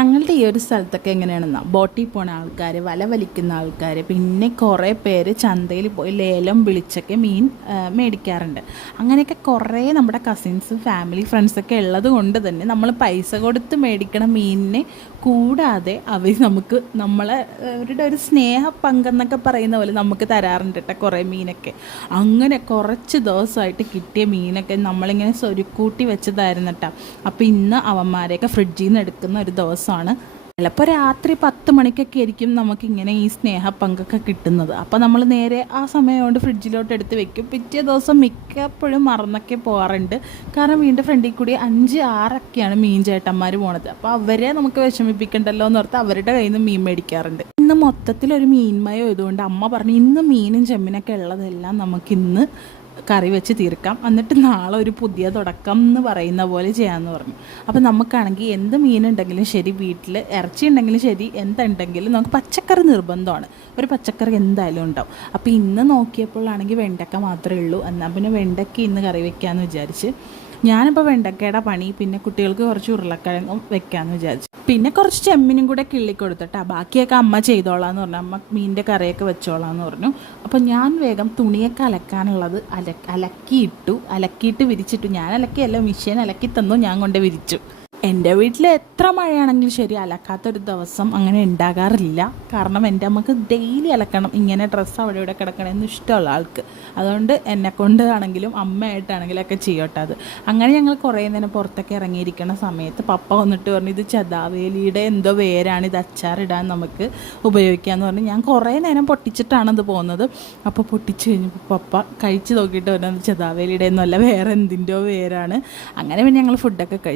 ഞങ്ങളുടെ ഈ ഒരു സ്ഥലത്തൊക്കെ എങ്ങനെയാണെന്നാ ബോട്ടിൽ പോണ ആൾക്കാർ, വല വലിക്കുന്ന ആൾക്കാർ, പിന്നെ കുറേ പേര് ചന്തയിൽ പോയി ലേലം വിളിച്ചൊക്കെ മീൻ മേടിക്കാറുണ്ട്. അങ്ങനെയൊക്കെ കുറേ നമ്മുടെ കസിൻസ്, ഫാമിലി, ഫ്രണ്ട്സൊക്കെ ഉള്ളത് കൊണ്ട് തന്നെ നമ്മൾ പൈസ കൊടുത്ത് മേടിക്കണ മീനിനെ കൂടാതെ അവർ നമുക്ക് അവരുടെ ഒരു സ്നേഹ പങ്കെന്നൊക്കെ പറയുന്ന പോലെ നമുക്ക് തരാറുണ്ട് കേട്ടോ കുറേ മീനൊക്കെ. അങ്ങനെ കുറച്ച് ദിവസമായിട്ട് കിട്ടിയ മീനൊക്കെ നമ്മളിങ്ങനെ സ്വരുക്കൂട്ടി വെച്ചതായിരുന്നു കേട്ടോ. അപ്പോൾ ഇന്ന് അവന്മാരെയൊക്കെ ഫ്രിഡ്ജിൽ നിന്ന് എടുക്കുന്ന ഒരു ദിവസമാണ്. ചിലപ്പോൾ രാത്രി 10 മണിക്കൊക്കെ ആയിരിക്കും നമുക്കിങ്ങനെ ഈ സ്നേഹ പങ്കൊക്കെ കിട്ടുന്നത്. അപ്പോൾ നമ്മൾ നേരെ ആ സമയം കൊണ്ട് ഫ്രിഡ്ജിലോട്ട് എടുത്ത് വെക്കും. പിറ്റേ ദിവസം മിക്കപ്പോഴും മറന്നൊക്കെ പോകാറുണ്ട്. കാരണം വീണ്ടും ഫ്രണ്ടിൽ കൂടി 5, 6 മീൻ ചേട്ടന്മാർ പോണത്. അപ്പോൾ അവരെ നമുക്ക് വിഷമിപ്പിക്കണ്ടല്ലോ എന്ന് ഓർത്ത് അവരുടെ കയ്യിൽ നിന്ന് മീൻ മേടിക്കാറുണ്ട്. ഇന്ന് മൊത്തത്തിലൊരു മീൻമയം ഇതുകൊണ്ട് അമ്മ പറഞ്ഞു ഇന്ന് മീനും ചെമ്മിനൊക്കെ ഉള്ളതെല്ലാം നമുക്കിന്ന് കറി വെച്ച് തീർക്കാം, എന്നിട്ട് നാളെ ഒരു പുതിയ തുടക്കം എന്ന് പറയുന്ന പോലെ ചെയ്യാമെന്ന് പറഞ്ഞു. അപ്പോൾ നമുക്കാണെങ്കിൽ എന്ത് മീനുണ്ടെങ്കിലും ശരി, വീട്ടിൽ ഇറച്ചി ഉണ്ടെങ്കിലും ശരി, എന്തുണ്ടെങ്കിലും നമുക്ക് പച്ചക്കറി നിർബന്ധമാണ്. ഒരു പച്ചക്കറി എന്തായാലും ഉണ്ടാവും. അപ്പോൾ ഇന്ന് നോക്കിയപ്പോഴാണെങ്കിൽ വെണ്ടക്ക മാത്രമേ ഉള്ളൂ. എന്നാൽ പിന്നെ വെണ്ടയ്ക്ക ഇന്ന് കറി വെക്കാമെന്ന് വിചാരിച്ച് ഞാനിപ്പോൾ വെണ്ടക്കയുടെ പണി, പിന്നെ കുട്ടികൾക്ക് കുറച്ച് ഉരുളക്കിഴങ്ങും വെക്കാമെന്ന് വിചാരിച്ചു. പിന്നെ കുറച്ച് ചെമ്മിനും കൂടെ കിള്ളിക്കൊടുത്തിട്ടാ ബാക്കിയൊക്കെ അമ്മ ചെയ്തോളാന്ന് പറഞ്ഞു. അമ്മ മീനിൻ്റെ കറിയൊക്കെ വെച്ചോളാന്ന് പറഞ്ഞു. അപ്പോൾ ഞാൻ വേഗം തുണിയൊക്കെ അലക്കാനുള്ളത് അലക്കിയിട്ട് വിരിച്ചിട്ടു. ഞാൻ അലക്കിയല്ല, മെഷീൻ അലക്കി തന്നു, ഞാൻ കൊണ്ട് വിരിച്ചു. എൻ്റെ വീട്ടിൽ എത്ര മഴയാണെങ്കിലും ശരി അലക്കാത്തൊരു ദിവസം അങ്ങനെ ഉണ്ടാകാറില്ല. കാരണം എൻ്റെ അമ്മക്ക് ഡെയിലി അലക്കണം, ഇങ്ങനെ ഡ്രസ്സ് അവിടെ ഇവിടെ കിടക്കണമെന്ന് ഇഷ്ടമുള്ള ആൾക്ക്. അതുകൊണ്ട് എന്നെക്കൊണ്ട് ആണെങ്കിലും അമ്മയായിട്ടാണെങ്കിലും ഒക്കെ ചെയ്യട്ടെ അത്. അങ്ങനെ ഞങ്ങൾ കുറേ നേരം പുറത്തൊക്കെ ഇറങ്ങിയിരിക്കുന്ന സമയത്ത് പപ്പ വന്നിട്ട് പറഞ്ഞു ഇത് ചതാവേലിയുടെ എന്തോ വേരാണ്, ഇത് അച്ചാറിടാൻ നമുക്ക് ഉപയോഗിക്കാമെന്ന് പറഞ്ഞു. ഞാൻ കുറേ നേരം പൊട്ടിച്ചിട്ടാണത് പോകുന്നത്. അപ്പോൾ പൊട്ടിച്ച് കഴിഞ്ഞപ്പോൾ പപ്പ കഴിച്ച് നോക്കിയിട്ട് പറഞ്ഞത് ചതാവേലിയുടെ ഒന്നുമല്ല, വേറെ എന്തിൻ്റെയോ വേരാണ്. അങ്ങനെ പിന്നെ ഞങ്ങൾ ഫുഡൊക്കെ കഴിച്ചു.